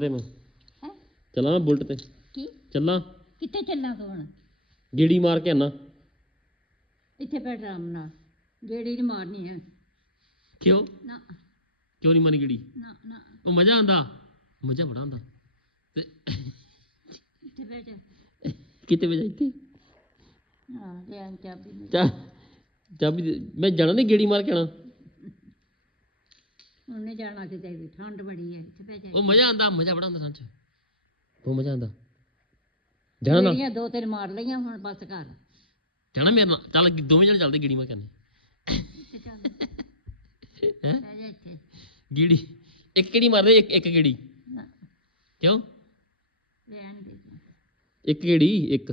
ਤੇ ਮੈਂ। ਹੈਂ? ਚੱਲਾਂ ਮੈਂ ਬੁਲਟ ਤੇ। ਕੀ? ਚੱਲਾਂ। ਕਿੱਥੇ ਚੱਲਾਂ ਤੂੰ ਹੁਣ? ਗੇੜੀ ਮਾਰ ਕੇ ਆਣਾ ਇੱਥੇ ਬੈਠ ਆਰਾਮ ਨਾਲ। ਜਿਹੜੀ ਨਹੀਂ ਮਾਰਨੀ ਹੈ। ਕਿਉਂ? ਨਾ। ਕਿਉਂ ਨਹੀਂ ਮਾਰੀ ਗੇੜੀ? ਨਾ ਨਾ। ਉਹ ਮਜ਼ਾ ਆਂਦਾ ਮਜ਼ਾ ਬੜਾ ਆਂਦਾ ਤੇ ਇੱਥੇ ਬੈਠ ਕਿਤੇ ਵਜਾ ਇੱਥੇ। ਹਾਂ ਲੈ ਆਂ ਚਾਬੀ ਮੇਰੀ। ਚਾ ਚਾਬੀ ਦੇ- ਮੈਂ ਜਾਣਾ ਨਹੀਂ ਗੇੜੀ ਮਾਰ ਕੇ ਆਣਾ ਉਹਨੇ ਜਾਣਾ ਕਿਤੇ ਵੀ ਠੰਡ ਬੜੀ ਹੈ ਇੱਥੇ ਬੈਠ ਉਹ ਮਜ਼ਾ ਆਂਦਾ ਮਜ਼ਾ ਬੜਾ ਆਂਦਾ ਸੱਚ। ਉਹ ਮਜ਼ਾ ਆਂਦਾ ਜਾਣਾ ਨਾ। ਜਿਹੜੀਆਂ ਦੋ ਤਿੰਨ ਮਾਰ ਲਈਆਂ ਹੁਣ ਬਸ ਕਰ ਜਾਣਾ ਮੇਰੇ ਨਾਲ। ਚੱਲ ਦੋਵੇਂ ਜਣੇ ਚੱਲਦੇ ਗੇੜੀ ਮਾਰ ਕੇ ਆਨੇ ਇੱਥੇ ਚੱਲ। ਹੈ? ਬਹਿ ਜਾ ਇੱਥੇ। ਗੇੜੀ। ਇੱਕ ਗੇੜੀ ਮਾਰਦੇ ਇੱਕ ਇੱਕ ਗੇੜੀ। ਨਾ। ਕਿਉਂ? ਲੈਣ ਦੇ ਇੱਕ ਗੇੜੀ ਇੱਕ।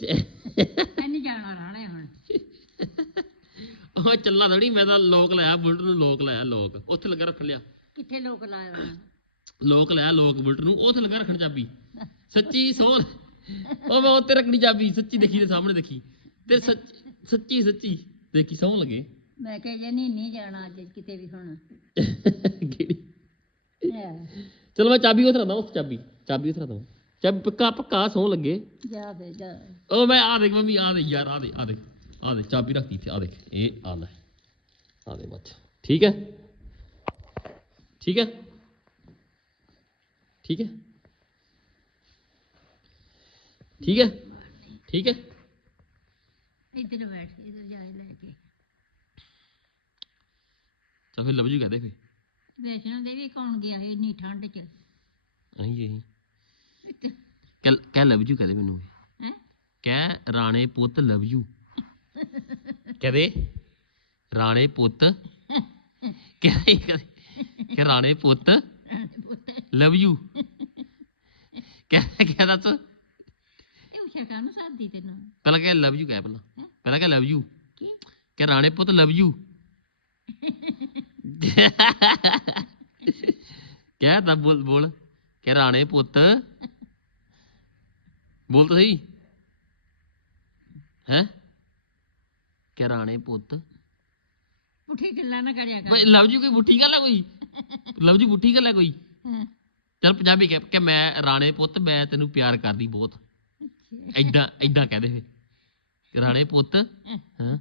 ਦੇ ਐਨੀ ਜਾਣਾ ਰਾਣੇ ਹੁਣ। ਉਹ ਚੱਲਾ ਥੋੜੀ ਮੈਂ ਤਾਂ ਲੋਕ ਲਾਇਆ ਬੁਲਟ ਨੂੰ ਲੋਕ ਲਾਇਆ ਲੋਕ। ਉੱਥੇ ਲੱਗਾ ਰੱਖ ਲਿਆ। ਕਿੱਥੇ ਲੋਕ ਨੇ? ਲੋਕ ਲਾਇਆ ਲੋਕ ਬੁਲਟ ਨੂੰ। ਉੱਥੇ ਲੱਗਾ ਰੱਖਣ ਚਾਬੀ। ਸੱਚੀ ਸੋਹਣ ਉਹ ਮੈਂ ਉੱਤੇ ਰੱਖਣੀ ਚਾਬੀ ਸੱਚੀ ਦੇਖੀ ਤੇ ਸਾਹਮਣੇ ਦੇਖੀ। ਤੇ ਸੱਚ ਸੱਚੀ ਸੱਚੀ ਦੇਖੀ ਸੌਣ ਲੱਗੇ। ਮੈਂ ਕਿਹਾ ਜੇ ਨਹੀਂ ਨਹੀਂ ਜਾਣਾ ਅੱਜ ਕਿਤੇ ਵੀ ਹੁਣ। ਹੈ। ਚਲੋ ਮੈਂ ਚਾਬੀ ਉੱਥੇ ਰੱਖਦਾ ਉਸ ਚਾਬੀ। ਚਾਬੀ ਉੱਥੇ ਰੱਖਦਾ। ਚਾਬੀ ਪੱਕਾ ਪੱਕਾ ਸੌਣ ਲੱਗੇ। ਜਾ ਫੇ ਜਾ। ਉਹ ਮੈਂ ਆ ਦੇਖ ਮੰਮੀ ਆ ਦੇ ਯਾਰ ਆ ਦੇ ਆ ਦੇ ਆ ਦੇ ਚਾਬੀ ਰੱਖਤੀ ਇੱਥੇ ਆ ਦੇਖ ਇਹ ਆ ਲੈ। ਆ ਦੇ ਬੱਚਾ। ਠੀਕ ਹੈ? ਠੀਕ ਹੈ? ਠੀਕ ਹੈ? ਠੀਕ ਹੈ? ਠੀਕ ਹੈ? ਇੱਧਰ ਬੈਠ ਇੱਧਰ ਜਾ ਲੈ ਕੇ। ਤਾਂ ਫਿਰ ਲਵਜੂ ਕਹਦੇ ਫਿਰ ਵੈਸ਼ਨੋ ਦੇਵੀ ਕੌਣ ਗਿਆ ਸੀ? ਇੰਨੀ ਠੰਡ ਚ। ਨਹੀਂ ਇਹ ਕਹਿ ਲਵਜੂ ਕਹਦੇ ਮੈਨੂੰ। ਹੈ? ਕਹਿ ਰਾਣੇ ਪੁੱਤ ਲਵ ਯੂ ਕਹਦੇ ਰਾਣੇ ਪੁੱਤ ਕਹਿ ਕਹਦੇ ਕਿ ਰਾਣੇ ਪੁੱਤ ਲਵ ਯੂ ਕਹਿ ਕਹਿ ਦੱਸ। ਇਹ ਉਸ਼ਾ ਕਾਨੂੰ ਸਾਦੀ ਤੈਨੂੰ ਪਹਿਲਾਂ ਕਹਿ ਲਵ ਯੂ ਕਹਿ ਪਹਿਲਾਂ। ਪਹਿਲਾਂ ਕਹਿ ਲਵ ਯੂ ਕਿ? ਰਾਣੇ ਪੁੱਤ ਲਵ ਯੂ ਕਹਿ ਤਾਂ ਬੋਲ ਬੋਲ। ਕਿ ਰਾਣੇ ਪੁੱਤ। ਬੋਲ ਤਾਂ ਸਹੀ। ਹੈ? ਕਿ ਰਾਣੇ ਪੁੱਤ? ਪੁੱਠੀ ਗੱਲਾਂ ਨਾ ਕਰਿਆ ਕਰ। ਬਈ ਲਵ ਯੂ ਕੋਈ ਬੁੱਠੀ ਗੱਲ ਹੈ ਕੋਈ? ਲਵ ਯੂ ਬੁੱਠੀ ਗੱਲ ਹੈ ਕੋਈ? ਹਾਂ। ਚਲ ਪੰਜਾਬੀ ਕਹਿ ਕਿ ਮੈਂ ਰਾਣੇ ਪੁੱਤ ਮੈਂ ਤੈਨੂੰ ਪਿਆਰ ਕਰਦੀ ਬਹੁਤ। ਐਦਾਂ ਐਦਾਂ ਕਹਦੇ ਫੇ ਰਾਣੇ ਪੁੱਤ ਹਾਂ।